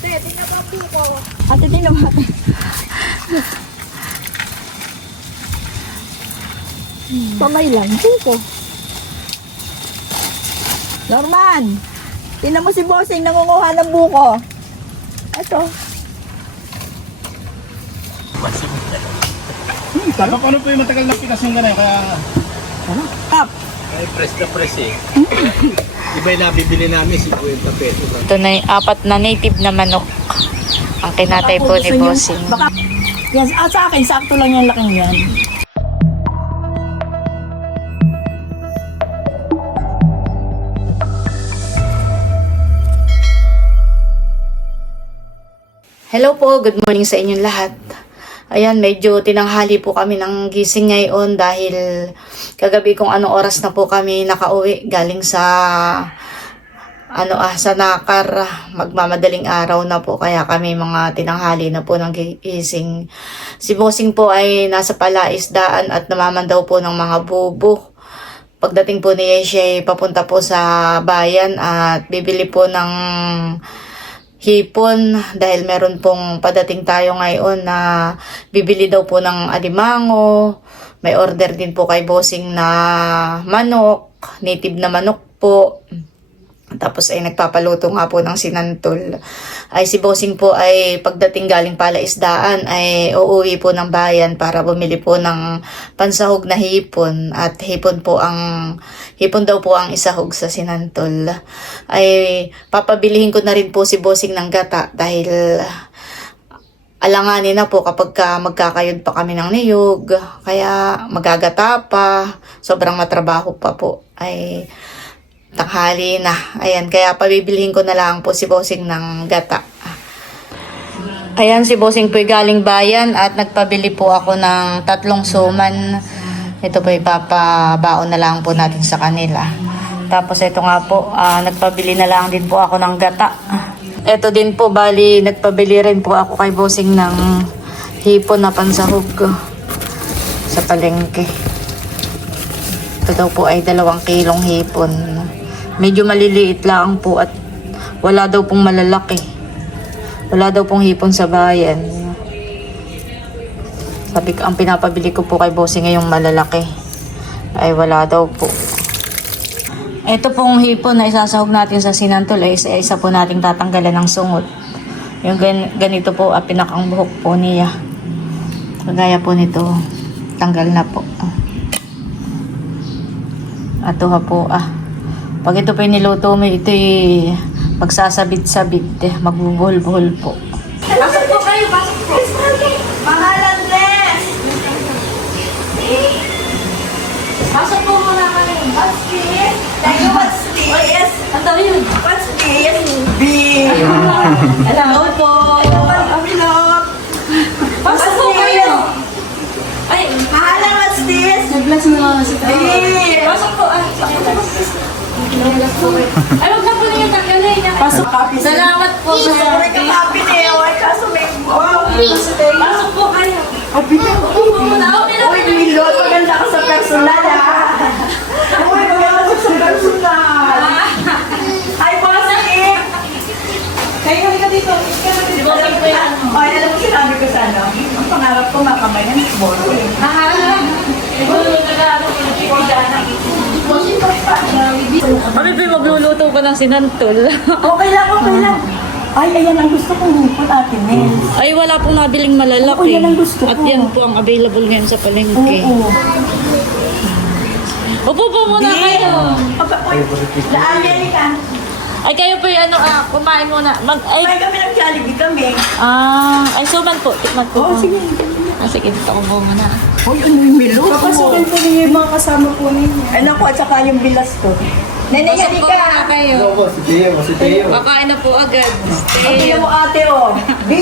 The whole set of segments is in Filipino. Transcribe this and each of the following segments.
Ate, tingnan mo ang buko. Ate, tingnan mo ate. Pamay lang. Buko. Norman, tingnan mo si Bossing nangunguha ng buko. Ito. Ano po yung matagal na pitas yung ganyan, kaya Tap. ay press na press eh. Iba yung nabibili namin, 50 pesos. Ito na yung 4 na native na manok. Ang kinatay po ni Bossing. Baka, yan, sa akin, sakto lang yung laking yan. Hello po, good morning sa inyong lahat. Ayan, medyo tinanghali po kami ng gising ngayon dahil kagabi kung anong oras na po kami nakauwi galing sa sa Nakar, magmamadaling araw na po kaya kami mga tinanghali na po ng gising. Si Bossing po ay nasa palaisdaan at namamandaw po ng mga bubo. Pagdating po niya siya ay papunta po sa bayan at bibili po ng hipon dahil meron pong padating tayo ngayon na bibili daw po ng alimango. May order din po kay Bossing na manok, native na manok po. Tapos ay nagpapaluto nga po ng sinantol. Ay si Bossing po ay pagdating galing palaisdaan ay uuwi po ng bayan para bumili po ng pansahog na hipon. At hipon daw po ang isahog sa sinantol. Ay papabilihin ko na rin po si Bossing ng gata dahil alanganin na po kapag magkakayod pa kami ng niyog. Kaya magagata pa, sobrang matrabaho pa po. Ay tanghali na. Ayan, kaya pabibilihin ko na lang po si Bossing ng gata. Ayan, si Bossing po galing bayan at nagpabili po ako ng 3 suman. Ito po ipapabaon na lang po natin sa kanila. Tapos ito nga po, nagpabili na lang din po ako ng gata. Ito din po, bali, nagpabili rin po ako kay Bossing ng hipon na pansahog sa palengke. Ito daw po ay 2 kilong hipon. Medyo maliliit lang po at wala daw pong malalaki. Wala daw pong hipon sa bayan. Sabi ko, ang pinapabili ko po kay Bossing ngayong malalaki. Ay wala daw po. Ito pong hipon na isasahog natin sa sinantol ay isa po nating tatanggalan ng sungot. Yung ganito po, pinakang buhok po niya. Kagaya po nito, tanggal na po. Ato ha po Pag ito po niluto mo, ito magsasabit-sabit, magbubuhol-buhol po. Pasok po kayo, pasok po. Mahal Andres! Pasok po muna kayo. What's this? Tayo, what's this? Oh, yes. Ang dami yun. What's this? B. Hello po. Hello. Pasok po kayo. Ay, mahal, what's this? Nag-glass mo na si B. Pasok po. Ay, wag na po na yung tanggalin. Pasok. Salamat po. Sorry ka, papi na yun. Ay, kaso may... Pasok po kayo. Uy, Milot, maganda ka sa personal, Uy, maganda ka sa personal. Ay, bossing! Kayo ka dito. Bossing po yan. Ay, alam mo sinabi ko sa ano? Ang pangarap ko makamay ng bolo eh. Kami po magluluto pa ng sinantol. Okay lang, okay lang. Ay, ayan ang gusto kong hipon, Ate Nels. Ay wala pong nabiling malalaki. Oo, yan ang gusto At ko. yan po ang available ngayon sa palengke. Oo. Upo po muna kayo. La Angelica. Ay kayo po yung kumain muna. Kumain kami ng Jollibee kami. Ay suman po. Tikman po. Oo, sige. Sige, dito ko po muna. Uy, ano yung Milot? Papasukin po niyo yung mga kasama po ninyo. Ano ko, at saka yung bilas ko. Nene, Pasok po halika. muna kayo. Si Teo. Kakain na po agad. Sabi mo ate, oh. B.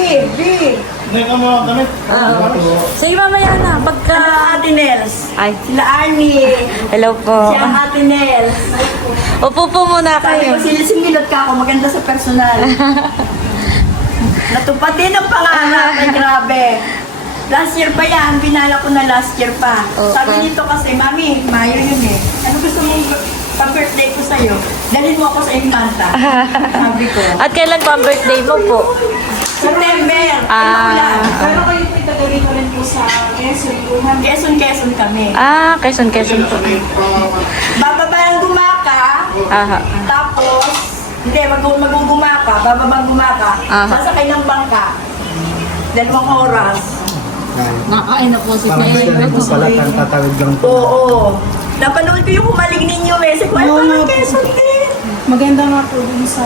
Neka mo kami. Sige mamaya na. Pagka... Ate Nels. Ay, Sila Arnie. hello po. Si ang Ate Nels. Upo po muna Sabi kayo. ko, sinisimilot ka ako, maganda sa personal. Natupad din ang pangarap. Ay, grabe. Last year pa yan, pinala ko na last year pa. Okay. Sabi nito kasi, Mami, Mayo yun eh. Ano gusto mong pang-birthday ko sa'yo, dalhin mo ako sa Infanta. Sabi ko. At kailan po ang birthday mo po? September. Ah. Pero kayo po itagawin ko rin po sa Quezon. Quezon kami. Quezon po. Bababa ang Gumaka. Aha. Tapos, hindi, magugumaka. Bababang Gumaka. Aha. Sasakay ng bangka. 2 oras. Nakain na po si Parang ganun po pala, tatawid lang po. Oo. Napanood ko yung humaling ninyo, Messi. Ay, parang Quezon din. Maganda nga po dun sa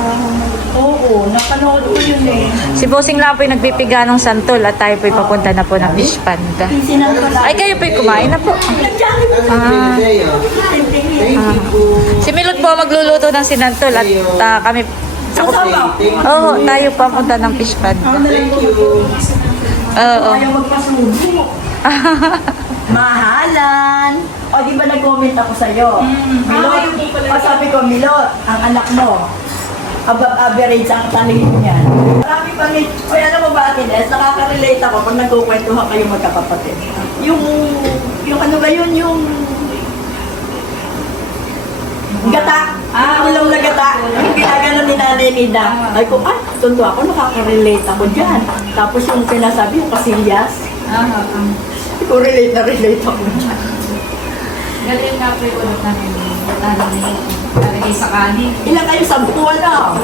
Oo, napanood ko yun eh. Si Bossing lang po yung nagpipiga ng santol at tayo po papunta na po ng fish panda. Sinang ko lang. Ay, kayo po kumain na po. Nagdali ko. Si Milot po magluluto ng sinantol at kami... Sasama. Oo, tayo papunta ng fish panda. Oo. Ayaw magpasubo. Mahalan. O, di ba nag-comment ako sa'yo? Milot, sabi ko, Milot, ang anak mo, above average ang talino niyan. Marami pa rin. O, alam mo ba, Ines, nakaka-relate ako pag nagkukwentuhan kayo magkakapatid. Yung ano ba yun, yung gata. Ulam na gata. Yung ginagano ni Nanay Nida. Ay ko, tundo ako, nakaka-relate ako dyan. Tapos yung sinasabi, yung kasilyas. Ko relate na relate ako dyan. galing nga po yung ulit namin. Lalagay sa kanin. Ilan kayo? 10 ano?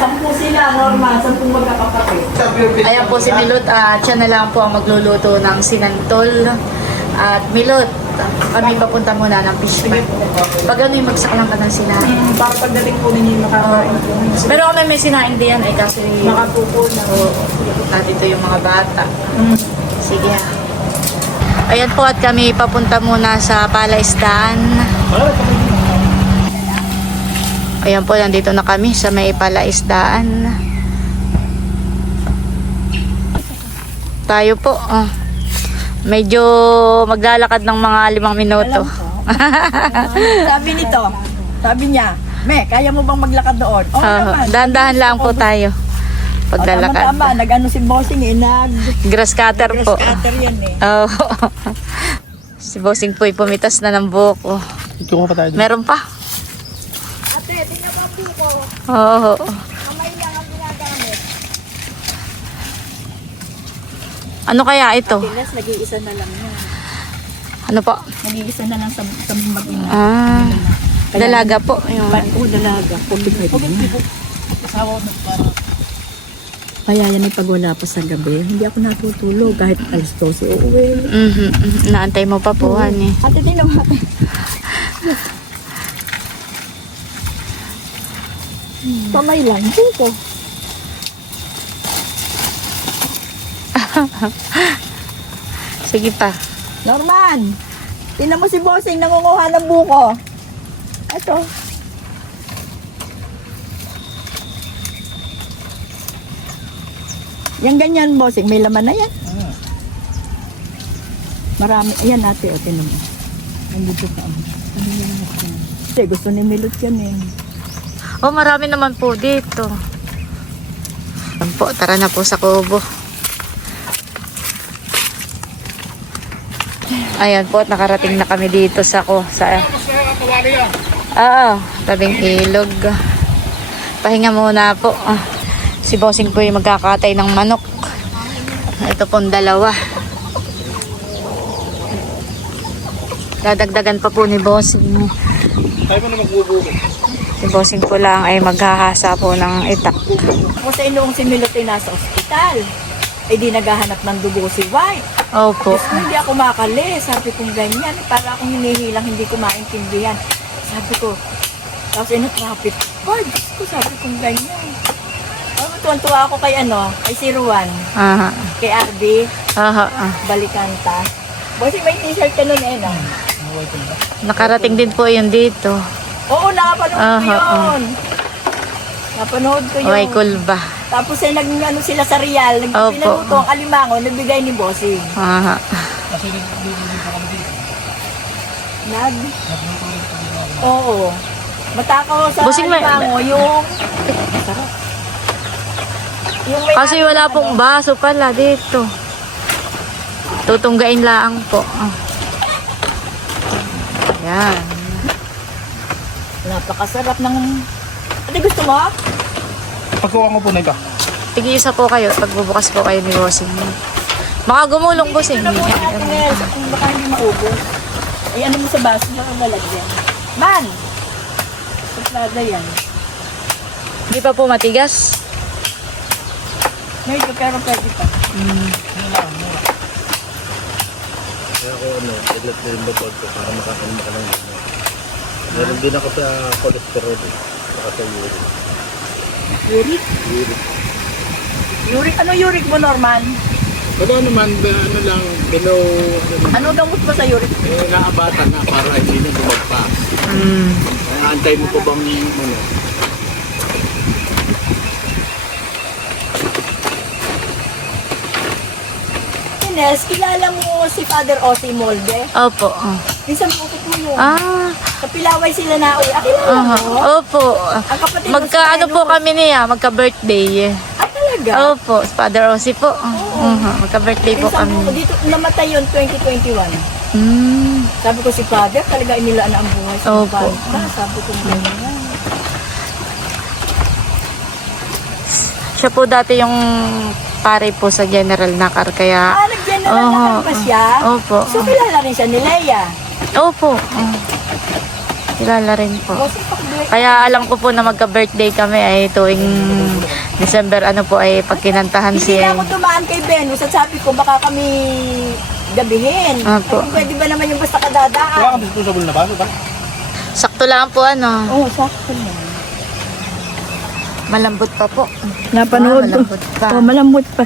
10 sila, normal. 10 magkakapatid. Ayan po si Milot at siya na lang po ang magluluto ng sinantol. At Milot, kami papunta muna ng fish pond. Pag ano yung magsakalang ka ng sinain. Para pagdating po ninyo makakain po. Pero kami may sinain din yan eh kasi Makapupo na. at ito yung mga bata. Sige ha. Ayan po at kami papunta muna sa palaisdaan. Ayan po, nandito na kami sa may palaisdaan. Tayo po. Medyo maglalakad ng mga 5 minuto. Sabi nito, sabi niya, Me, kaya mo bang maglakad doon? Oo naman. Dahan-dahan lang po tayo. Paglalakad. Tama, nag-ano si Bossing eh, Grass cutter po. nag-scatter yan eh. Oh. Si Bossing po pumitas na ng buhok. Ito ko pa tayo. Meron pa. Ate, tingnan mo po ko. Oo. Kamay lang ang ginagamit. Ano kaya ito? Pinas, nag-iisa na lang yan. Ano po? Nag-iisa na lang sa mag-ina. Dalaga po. Yung... Dalaga. Kaya yan ay pag wala pa sa gabi, hindi ako natutulog kahit alas 12 uuwi. Naantay mo pa po, honey. Ate, tingnan mo ate. Kamay lang dito. Sige pa. Norman, tingnan mo si Bossing nangunguha ng buko. Ito. Yan ganyan, Bossing. May laman na yan. Marami. Ayan natin. O, tingnan mo. Nandito pa. Kasi gusto ni Milot yan eh. Oh, marami naman po dito. Ayan po, tara na po sa kubo. Ayan po, nakarating na kami dito sa tabing ilog. Pahinga muna po. Si Bossing po yung magkakatay ng manok. Ito pong 2. Dadagdagan pa po ni Bossing. Tayo mo na magbubuko. Si Bossing po lang ay maghahasa po ng itak. Kasi noong si Milot ay nasa ospital, ay di naghahanap ng dugo si White. Opo. Gusto hindi ako makali. Sabi kong ganyan. Para akong hinihilang, hindi ko maintindihan. Sabi ko, tapos traffic. Ay, Diyos ko, sabi kong ganyan. Tuwan-tuwa ako kay kay Siruan, Aha. kay Arby, Aha. Balikanta. Bossy, may t-shirt ka nun eh, no? Nakarating din po yun dito. Oo, napanood ko yun. Napanood ko yun. Way kulba. Tapos nag-ano sila sa Real, Opo. pinaluto ang alimango, nagbigay ni Bossy. Aha. Oo. Matakaw sa Bossing, may- alimango, yung... Sarap. Yung may Kasi wala pong baso pala dito. Tutunggain lang po. Ayan. Napakasarap ng... Ate, gusto mo? Pagkuha ko po na ito. Tig-isa po kayo, pagbubukas po kayo ni Bossing. Baka gumulong, Bossing. Ito na muna Ate Nels, kung baka hindi maubos. Ay, ano mo sa baso, baka lalagyan. Man! Suplada yan. Hindi pa po matigas. Medyo, pero pwede pa. Kaya ako ilat na yung lupod ko para makakalma ka ng gano'n. Meron din ako sa cholesterol saka sa uric. Uric? Uric? Ano uric mo, Norman? Pero naman, ano lang, below, Ano gamot mo sa uric? naabatan na para hindi na bumagpas. Antay mo pa bang, Ines, kilala mo si Father Ozzy Molde? Opo. Minsan po ko yun. Ah, Sa Pilaway sila na uwi. Kilala mo? opo. Ang kapatid mo Magka-ano po kami niya, magka-birthday. talaga? Opo, Father Ozzy po. Magka-birthday po Minsan po, kami. dito namatay yun 2021. Mm. Sabi ko si Father, talaga inilaan na ang buhay sa Opo. bata. Sabi ko ganyan. Siya po dati yung pare po sa General Nakar, kaya... Nag-general na ba siya? Opo. So kilala rin siya ni Leia. Opo. Kilala rin po. O, sipag-break. Kaya alam ko po na magka-birthday kami ay tuwing December ay pagkinantahan Hindi siya. na ako dumaan kay Venus at sabi ko baka kami gabihin. Opo. Ay, pwede ba naman yung basta kadadaan? dito sa bulan na baso, ba? Sakto lang po Oo, sakto na. malambot pa po. Napanood ko. malambot pa. Oh, malambot pa.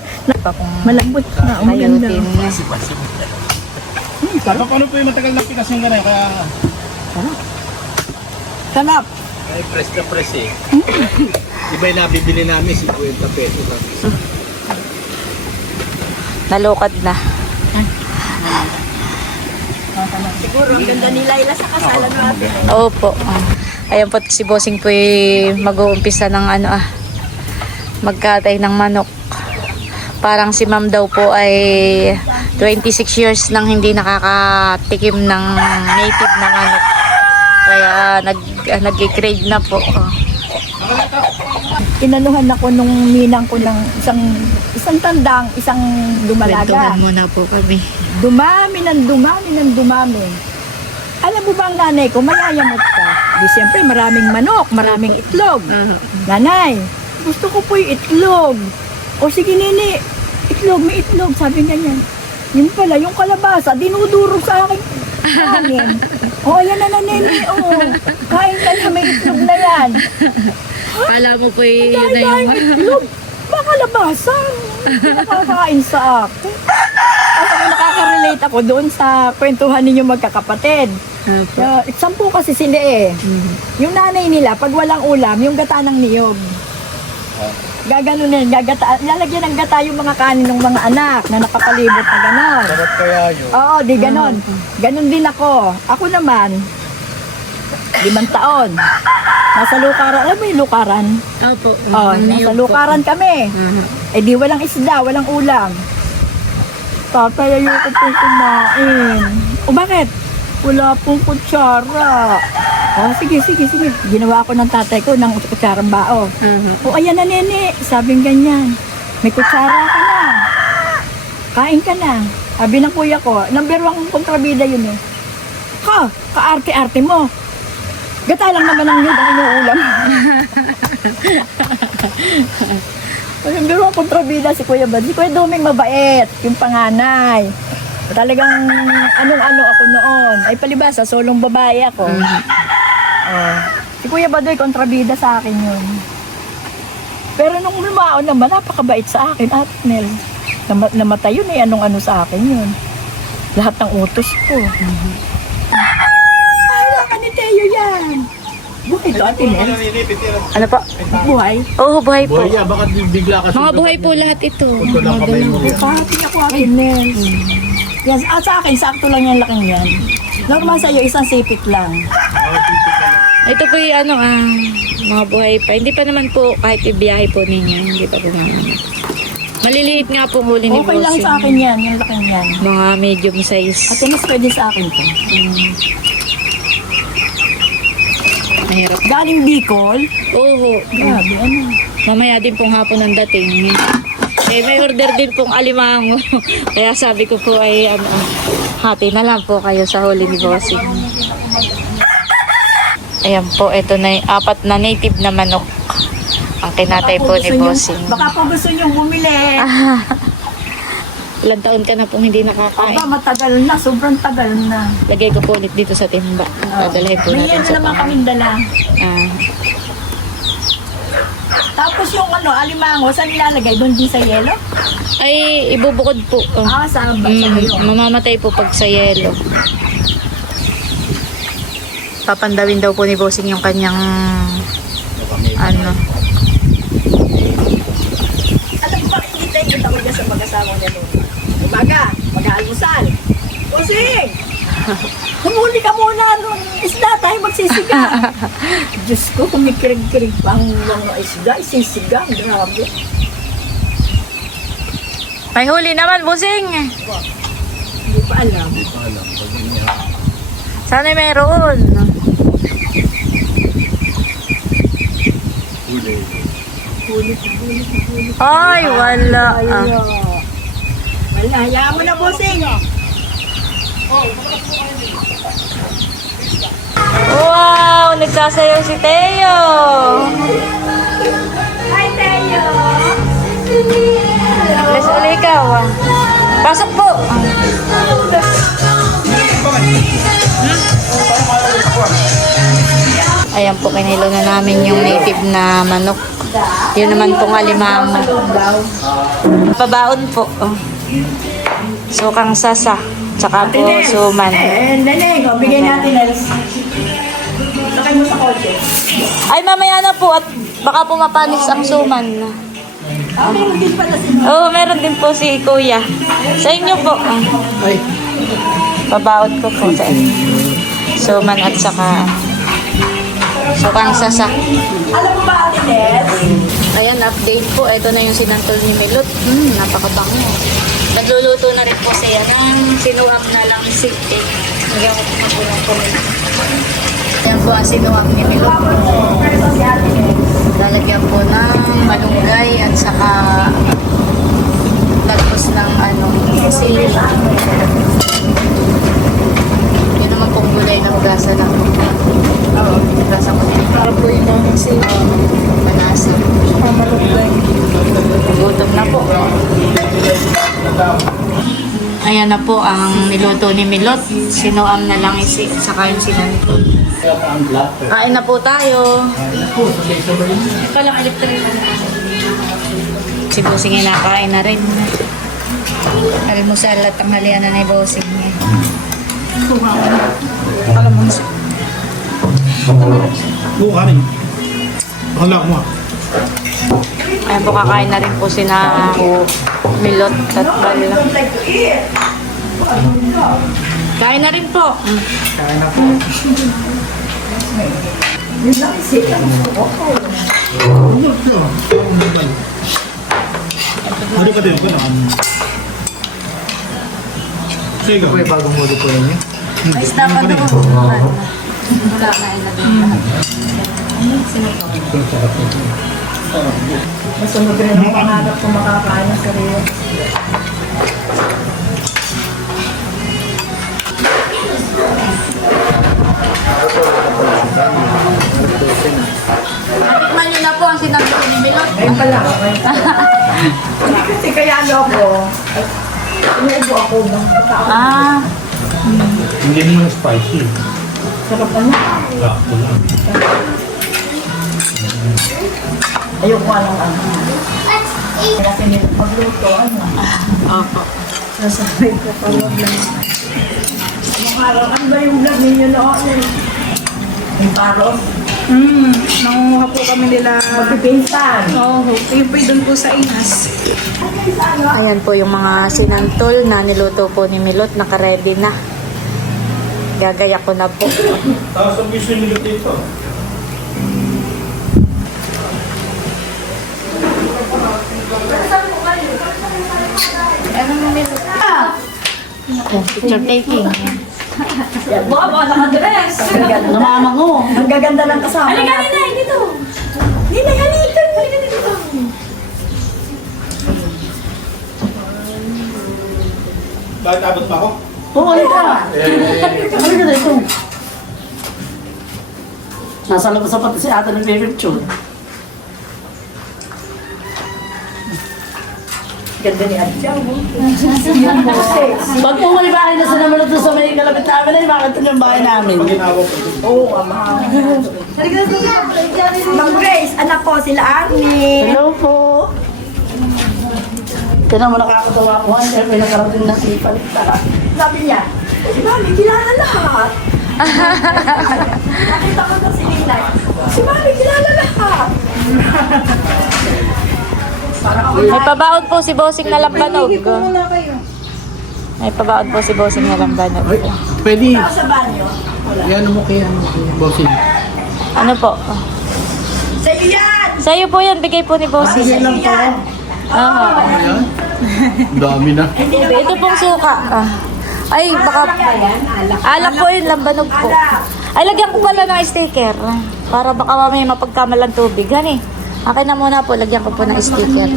Malambot pa. Oh, maganda. Ayutin. Sabi ko ano po yung matagal na pikas yung gano'n, kaya... Sarap. Ay, press na press eh. Iba yung nabibili namin, 50 pesos. Nalukad na. Siguro, ang ganda ni Laila sa kasalan natin. Opo. Ayan po si Bossing po mag-uumpisa ng magkatay ng manok. Parang si ma'am daw po ay 26 years nang hindi nakakatikim ng native na manok. Kaya nag-crave na po. Inanuhan ako nung ninang ko ng isang tandang, isang dumalaga. Kwentuhan muna po kami. Dumami ng dumami. Alam mo ba ang nanay ko, mayayamot ka. Di siyempre, maraming manok, maraming itlog. Nanay, gusto ko po yung itlog. O sige nini, itlog, may itlog. Sabi niya niyan. Yun pala, yung kalabasa, dinudurog sa akin. Kanin. O, yan na nini, o. Kain ka na, may itlog na yan. Kala mo po yun na Dahil yung... itlog, baka kalabasa. Hindi nakakain sa akin. Kasi nakaka-relate ako doon sa kwentuhan ninyo magkakapatid. Sampu kasi sila eh. Yung nanay nila, pag walang ulam, yung gata ng niyog. Gaganon yan, lalagyan ng gata yung mga kanin ng mga anak na nakapalibot na ganon. Sarap kaya yun. Oo, di ganon. Ganon din ako. Ako naman, 5 taon. Nasa lukaran, alam mo yung lukaran? Opo. Oh, nasa lukaran kami. Eh di walang isda, walang ulam. Tatay, ayoko pong kumain. O bakit? Wala pong kutsara. Oh, sige. Ginawa ko ng tatay ko ng kutsarang bao. O ayan na nene, sabing ganyan. May kutsara ka na. Kain ka na. Sabi ng kuya ko, number 1 kontrabida yun eh. Kaarte-arte mo. Gata lang naman ang yun ang inuulam. Number 1 kontrabida si Kuya Bad. Si Kuya Doming mabait, yung panganay. Talagang anong-ano ako noon. Ay palibasa, solong babae ako. Si Kuya Badoy, kontrabida sa akin yun. Pero nung lumao naman, napakabait sa akin, Ate Nel. Namatay yun eh, anong-ano sa akin yun. Lahat ng utos ko. Wala ka ni Teo yan. Buhay to, Ate Nel. Ano po? Buhay. Oo, buhay po. Boy, bakit bigla ka Mga buhay po lahat ito. Ito lang kamay mo. Kahati ako, Ate Nel. Yan, sa akin, sakto lang yung laking yan. Normal sa'yo, isang sipit lang. Ito po yung mga buhay pa. Hindi pa naman po kahit ibiyahe po ninyo. Hindi pa po naman. Maliliit nga po huli ni Okay lang Bossing. sa akin yan, yung laking yan. Mga medium size. Ate, mas pwede sa akin to. Mahirap. Galing Bicol. Oo. Grabe, ano? Mamaya din pong hapon ang dating. Eh, may order din pong alimango. Kaya sabi ko po ay hati na lang po kayo sa huli ni Bossing. Ayan po, ito na yung 4 na native na manok. Ang kinatay po ni Bossing. Baka po gusto nyo bumili. Ilang taon ka na pong hindi nakakain. Aba, matagal na. Sobrang tagal na. Lagay ko po ulit dito sa timba. Dadalhin po May natin ano sa naman bahay. kaming dala. Ah, Tapos yung alimango, saan nilalagay? Doon din sa yelo? ay, ibubukod po. Oh. Sa kayo. Mamamatay po pag sa yelo. Papandawin daw po ni Bossing yung kanyang ano. Alam mo ba, hindi tayo kita ko dyan sa mag-asawa niya doon. Umaga, mag-aalmusal. Kusing! Humuli ka muna nun. Isda tayo magsisiga. Diyos ko, kumikirig-kirig pa ang mga isda. Isisiga, grabe. May huli naman, Bossing. Hindi pa alam. Sana meron. Ay, wala. Ah. Wala, hayaan mo na, bossing. Wow, nagsasayaw si Teo. Hi, Tayo. Let's uli ikaw. Pasok po. Ayan po, kinilo na namin yung native na manok. Yun naman pong alimango. Pabaon po. Sukang sasa. Tsaka po suman. Neneng, bigay natin, Els. Sakay mo sa kotse. Ay, mamaya na po at baka pumapanis ang suman. Meron din pala si Oo, meron din po si Kuya. Sa inyo po. Pabaon ko po sa inyo. Suman at saka sukang sasa. Alam mo ba, Ate Nels? Ayan, update po. Ito na yung sinantol ni Milot. Napakabango. Nagluluto na rin po siya ng sinuhak na lang sipit. Nagyan ko na po ng kumila. Ayan po ang sinuhak ni Milot. Pero si Ate Nels. Lalagyan po ng malunggay at saka lagos ng sili. Yun naman pong gulay na hugasan lang. Hugasan ko din. Para po yun namin si Manasa. malunggay. Gutom na po. Ayan na po ang niluto ni Milot. Sinuam na lang isi, saka yung sinanto. Kain na po tayo. Palang electric. Si Bossing nakain na rin. Almusal at tanghalian na ni Bossing. Kanin. Akala ko mo. Ayan po, kakain na rin po sina Milot at Bal. Kain na rin po. Yun lang isip. Ano ka din ko na? Sige, ko bagong muli ko yun. May isda pa doon. Wala na ilagay. Masunod rin ang pangarap ko makakain ng sarili. Tikman nyo na po ang sinabi ni Milot. Ayun pala. Hindi kasi kaya ako. Inuubo ako. Ah, Hindi naman spicy. Sarap ano. Sakto lang. Ayoko alang ano. Kasi nito pagluto, ano. opo. Sasabay ko pa wag lang. Anong araw? Ano ba yung vlog ninyo noon? Yung paros? Nangunguha po kami nila. Magpipinsan. Oo, yun po doon po sa Inas. Ayan po yung mga sinantol na niluto po ni Milot. Naka-ready na. Gagaya ko na po. Tapos ang gusto nyo dito. Picture taking. Baba, nakadress. Namamango. Ang gaganda ng kasama. Halika, Ninay, dito. Ninay, halika. Halika dito. Bakit abot pa ako? Oo, halika. Halika dito. Nasa labas sa pati si ate ng pipicture. Ganda ni Adja. Yung boses. Pag po may bahay na sa naman ito sa may kalapit namin ay bakit ito yung bahay namin? Pag inawag ko. Oo, ama. Ma'am Grace, anak ko, sila Arnie. Hello po. Tinan mo nakakatawa ko. Siyempre nakarating na si Palita. Sabi niya, si Mami, kilala lahat. Nakita ko na si Ninay. Si Mami, kilala lahat. May pabaon po si Bossing na lambanog. May pabaon po si Bossing na lambanog. Ay, pwede. Ako sa banyo. Yan mo kaya, bossing. Ano po? Sa iyo yan! Sa'yo po yan, bigay po ni Bossing. Sa iyo yan! Ah, Ayan. Dami na. ito pong suka. Ah. Ay, baka... Alak po yun, lambanog po. Ay, lagyan ko pala ng sticker. Para baka mamaya mapagkamalan tubig. Gani. Akin na muna po, lagyan ko po ng sticker.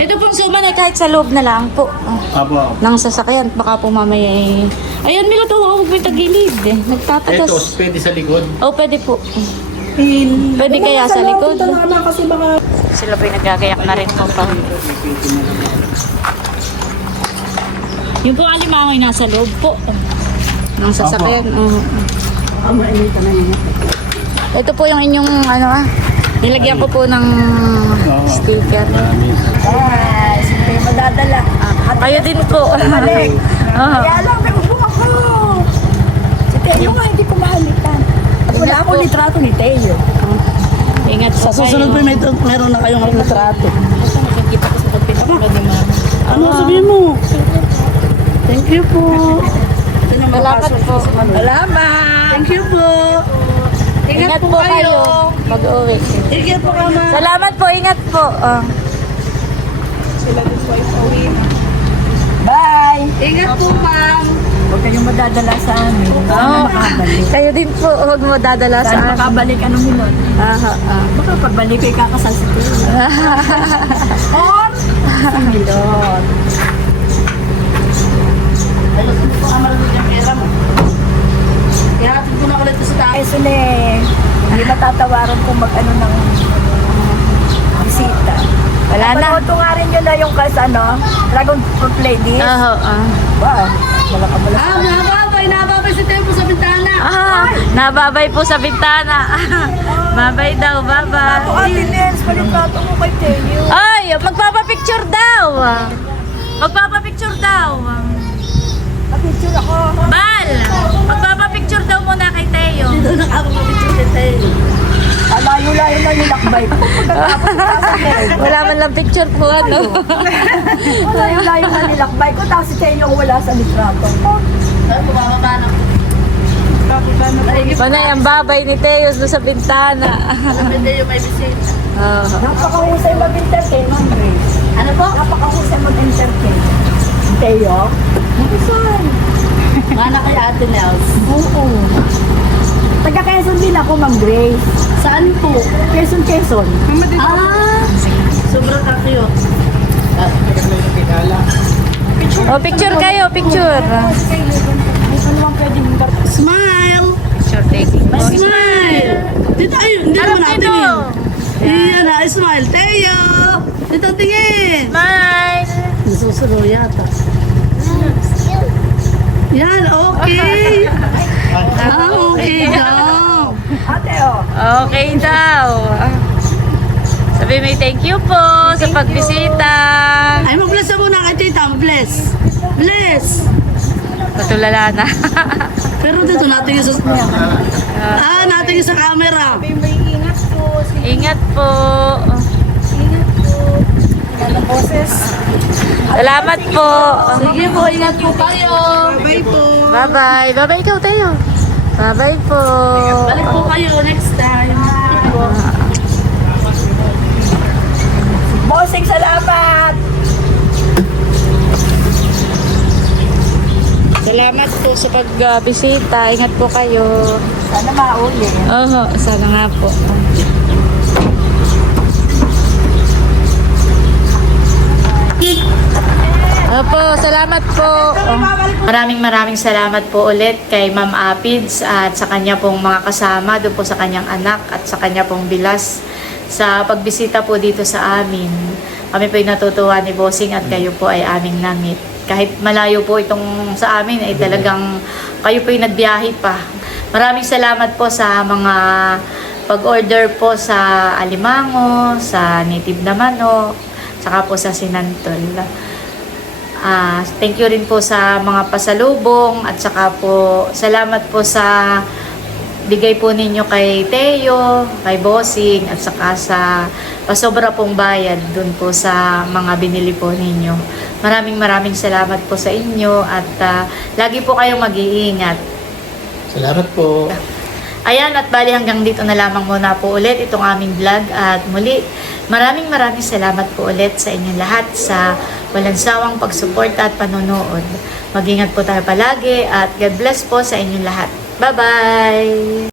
Ito pong suman ay kahit sa loob na lang po. Apo. Nang sasakyan, baka po mamaya ay... Ayun, Milo, to, huwag mo tagilid. Ito, Nagtatagas. pwede sa likod. Oh, pwede po. Pwede kaya sa likod. Sila po yung nagagayak na rin po pa. Yung po alimangoy nasa loob po. Nang sasakyan. Ito po yung inyong ano nilagyan ko po ng sticker. Yes, may madadala. Kayo din po. Balik. Ah. Kaya lang, may upo ako. Si Teo nga, hindi ko mahalitan. Wala akong litrato ni Teo. Ingat Sa po susunod po kayo. meron na kayong retrato. Nakikita ko sa pagpinapagod ni Mama. Ano sabihin mo? Thank you po. Salamat po. Salamat! Thank you po. Ingat po kayo. Mag-uwi. Thank you po, Mama. Salamat po. Ingat po. Bye! Ingat po, ma'am. Huwag kayong madadala sa amin. Oh, kayo din po. Huwag mo dadala Saan sa makabalik anong minon? Baka pagbalik ko ikakasal sa Teo. Or, sa Milot. Ayos po, Amara mo dyan pera mo. Ihatid ko na ulit sa tayo. Ay, Sule, hindi matatawaran kung mag-ano ng bisita. Wala na. Napanood ko nga rin yun na yung kas, Dragon Fruit Lady. Oo. Wow, malakabala. Nababay si Tempo sa bintana. Nababay po sa bintana. Babay daw, babay. Ako, Ate Nels, palitrato mo kay Teo. Ay, magpapapicture daw. Magpapapicture daw. Picture ako. Bal, magpapapicture daw muna kay Teo. Doon nakakapapicture si Tempo. Layo-layo na yung lakbay ko. Pagkatapos itasan Wala man lang picture po, ano. Layo-layo na nilakbay ko. Tapos si Teo wala sa litrato ko. Ay, bumababa na. Panay ang babay ni Teo doon sa bintana. Hindi yung may bisita. Napakahusay mag-entertain, Ma'am Grace. Ano po? Napakahusay mag-entertain. Teo? Mabusan. Mana kay Ate Nels. Oo. Taga Quezon din ako, Ma'am Grace. Saan po? Quezon. Sobrang kakiyot. O, picture kayo, picture. Ano naman pwedeng Smile! Picture taking. Smile! Dito, ay, hindi Harap naman natin dito. Iyan na, smile. Teo! Dito, tingin! Smile. Nasusulo yata. Yan, okay! Okay daw! Ate, oh. Okay daw. Sabi may thank you po sa pagbisita. Ay, mag-bless na muna kay Tita, mag-bless. Bless! Matulala na. Pero dito natin yung sa... natin yung sa camera. Ingat po. Salamat po. Sige po, ingat po kayo. Bye po. Bye-bye. Bye-bye ikaw tayo. Bye-bye po. Balik po kayo next time. Bossing, salamat! sa pagbisita. Ingat po kayo. Sana mauli. Oo, sana nga po. Opo, salamat po. Maraming salamat po ulit kay Ma'am Apids at sa kanya pong mga kasama, doon po sa kanyang anak at sa kanya pong bilas sa pagbisita po dito sa amin. Kami po ay natutuwa ni Bossing at kayo po ay aming namit. Kahit malayo po itong sa amin ay talagang kayo po ay nagbiyahe pa. Maraming salamat po sa mga pag-order po sa alimango, sa native na manok, saka po sa sinantol. Thank you rin po sa mga pasalubong at saka po salamat po sa bigay po ninyo kay Teo, kay Bossing at saka sa pasobra pong bayad dun po sa mga binili po ninyo. Maraming salamat po sa inyo at lagi po kayong mag-iingat. Salamat po. Ayan, at bali hanggang dito na lamang muna po ulit itong aming vlog at muli maraming salamat po ulit sa inyong lahat sa walang sawang pagsuporta at panonood. Mag-ingat po tayo palagi at God bless po sa inyong lahat. Bye-bye!